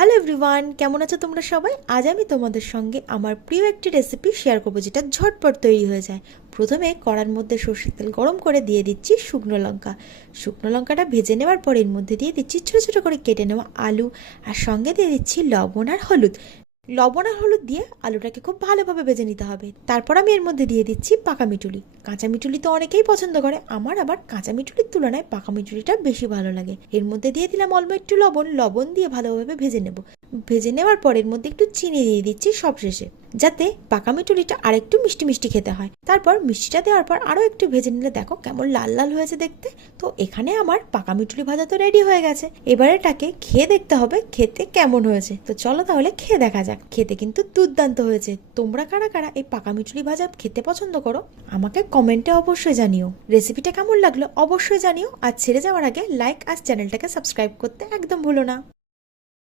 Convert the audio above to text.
Hello everyone, কেমন আছো তোমরা সবাই? আজ আমি তোমাদের সঙ্গে আমার প্রিয় একটি রেসিপি শেয়ার করবো যেটা ঝটপট তৈরি হয়ে যায়। প্রথমে কড়ার মধ্যে সর্ষের তেল গরম করে দিয়ে দিচ্ছি শুকনো লঙ্কা। শুকনো লঙ্কাটা ভেজে নেওয়ার পর এর মধ্যে দিয়ে দিচ্ছি ছোটো ছোটো করে কেটে নেওয়া আলু, আর সঙ্গে দিয়ে দিচ্ছি লবণ আর হলুদ। লবণ আর হলুদ দিয়ে আলুটাকে খুব ভালোভাবে ভেজে নিতে হবে। তারপর আমি এর মধ্যে দিয়ে দিচ্ছি পাকা মিঠুলি। কাঁচা মিঠুলি তো অনেকেই পছন্দ করে, আমার আবার কাঁচা মিঠুলির তুলনায় পাকা মিঠুলিটা বেশি ভালো লাগে। এর মধ্যে দিয়ে দিলাম অল্প একটু লবণ দিয়ে ভালোভাবে ভেজে নেব। ভেজে নেওয়ার পর এর মধ্যে একটু চিনি দিয়ে দিচ্ছি সবশেষে, যাতে পাকা মিঠুলিটা আরেকটু মিষ্টি মিষ্টি খেতে হয়। তারপর মিষ্টিটা দেওয়ার পর আরও একটু ভেজে নিলে দেখো কেমন লাল লাল হয়েছে দেখতে। তো এখানে আমার পাকা মিঠুলি ভাজা তো রেডি হয়ে গেছে। এবার এটাকে খেয়ে দেখতে হবে খেতে কেমন হয়েছে। তো চলো তাহলে খেয়ে দেখা যাক। খেতে কিন্তু দুর্দান্ত হয়েছে। তোমরা কারা কারা এই পাকা মিঠুলি ভাজা খেতে পছন্দ করো আমাকে কমেন্টে অবশ্যই জানিও। রেসিপিটা কেমন লাগলো অবশ্যই জানিও। আর ছেড়ে যাওয়ার আগে লাইক আর চ্যানেলটাকে সাবস্ক্রাইব করতে একদম ভুলো না।